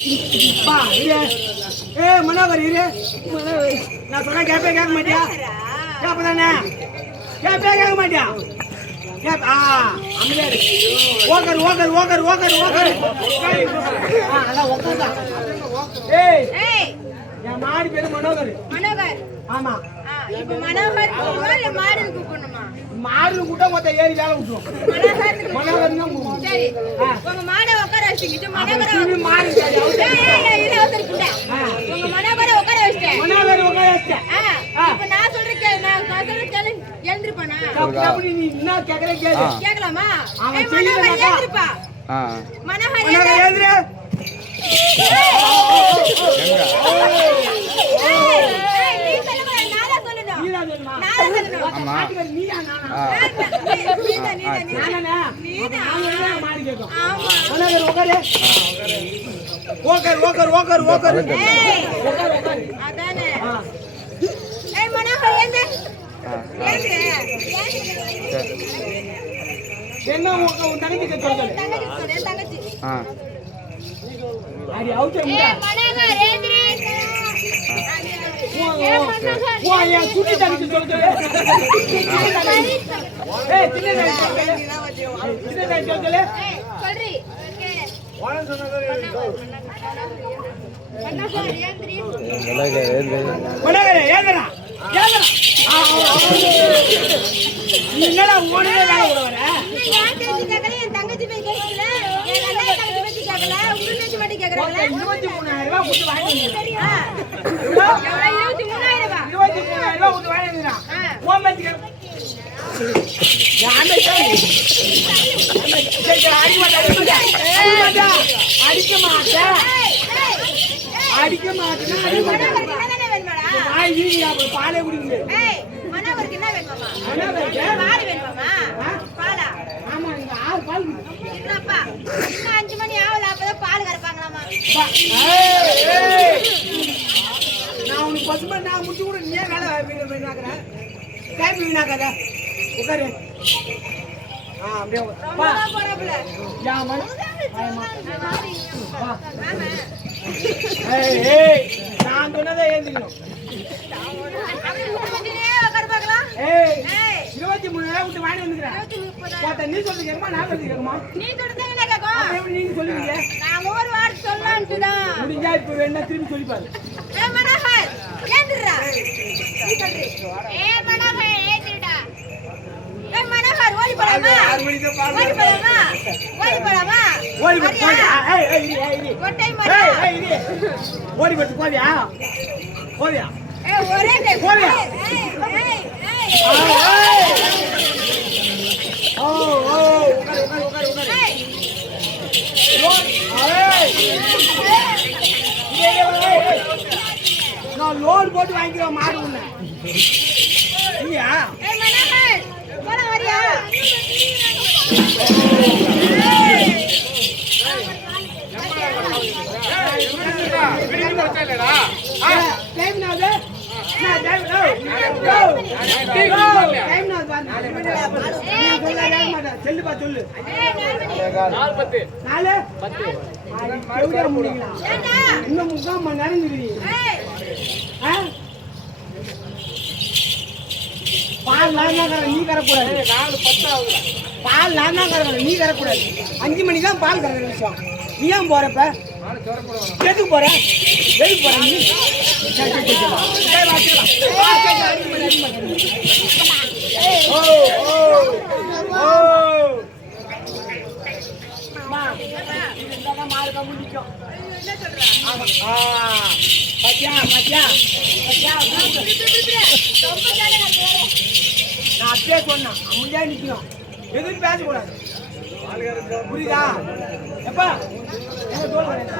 பா இரு. மனோகர் இரு. நான் சொன்னா கேட்க மாட்டியா? கேப்பதானே? கேட்க மாட்டியா? ஓகர் ஓகர் ஓகர் ஓகர் ஓகர். அதான் உட்காந்தா. ஏய் என் மாடி பேரு மனோகர். மனோகர். ஆமா. இப்போ மனோகர் கூப்பிடுமா இல்ல மாடு கூப்பிடணுமா? மாடு கூட்ட மொத்த ஏறி வேலை விட்டுரும். மனோகர் தான் கூப்பிடும். சரி. உங்க மாடை உட்கார வச்சிட்டு மனோகரை மாடு இல்ல ஒருத்தர் குண்டா. உங்க மனோகரை உட்கார வச்சிட்டேன். மனோகர் உட்கார வச்சிட்டேன். இப்போ நான் சொல்றேன் கேளு எழுந்திருப்பானா? அப்படி நீ என்ன கேக்குற கேளு. கேட்கலாமா? அவன் மனோகர் எழுந்திருப்பா. மனோகர் எழுந்திரு. என்ன தங்கச்சி அடி அவுச்சே முடா மனோகர் எழுந்திரு. ஏன் குட்டி தங்கச்சி சொல்லுது. ஏய் சின்ன தங்கச்சி சொல்லுது. சொல்றி வாழ சொன்னதே மனோகர் எழுந்திரு. மனோகர் ஏங்கடா ஏங்கடா. நீ என்னடா ஓடவே வேலை விட வர? ஏன் தெரிஞ்சு கேக்கல? என் தங்கச்சி போய் கேக்கல. என் அண்ணன் தங்கச்சி பத்தி கேக்கல. உங்க நெஞ்சு மட்டும் கேக்குறாங்க. 23000 ரூபாய் கொடுத்து வாங்கி சரியா? எவ்வளவு? 23000 ரூபாய். 23000 ரூபாய் கொடுத்து வாங்கி வந்துறான். ஓம் பத்தி யானை சாமி. அடிக்க மாட்டேன். அடிக்க மாட்டேன். பாய் வீங்க அப்புறம் பாலே குடிங்க. ஏய் மனோகருக்கு என்ன வேணுமாமா? மனோகருக்கு பால் வேணுமாமா? பாலா? ஆமா இந்த 6 பால் இல்லப்பா. இன்னும் 5 மணி ஆவல அப்பதான் பால் கறப்பாங்களாமா. ஏய் நான் உனக்கு பசுமா நான் முட்டி கூட நீ வேலை வீணாக்குற. டைம் வீணாக்காத. உட்காரு. அப்படியே ரொம்ப போறப்ல. யாமா ஆமா. ஏய் ஏய் நான் சொன்னதே ஏந்திக்கணும். ஏய் 23000 விட்டு வாங்கி வந்துக்கிறேன். பாத்தா நீ சொல்றது கேக்குமா நான் சொல்றது கேக்குமா? நீ சொல்றது என்ன கேக்கும்? எப்படி நீங்க சொல்லுவீங்க? நான் ஒரு வார்த்தை சொல்லலாம்னு தான். முடிஞ்சா இப்ப வேணா திரும்பி சொல்லி பாரு. ஏய் மனோகர் ஏந்திரடா. நீ சொல்றி. ஏய் மனோகர் ஏந்திரடா. ஏய் மனோகர் ஓடி போலாமா? ஓடி போலாமா? ஓடி போலாமா? ஓடி போடா. ஏய் ஏய் ஏய் ஒட்டை மரா. ஏய் ஏய் ஓடி போடு போறியா? போறியா? ஏய் ஒரே கை போறியா? ஏய் ஏய் ஓ ஓ உட்காரு. நான் லோன் போட்டு வாங்கிக்கிறேன் மாடு ஒண்ணு. இல்லையா? ஏய் மனோகர் போடா வரியா? டைம் நாது நான் டைம் செல்லுப்பா சொல்லு. 4:10 இன்னும் 3/4 மணி நேரம் இருக்குது. பால் நான் தான் நீ கறக்கூடாது. 4:10 பால் நான் தான் கறக்கணும் நீ கறக்கூடாது. 5 மணிக்கு தான் பால் கறக்கிற விஷயம். நீ ஏன் போறப்ப எதுக்கு போற? எதுக்கு போற நீ? நான் அப்படியே சொன்னேன் அமைதியா நிக்கணும். எதுவும் பேசக்கூடாது. புரியுதா? எப்பா தோல் வரேன்.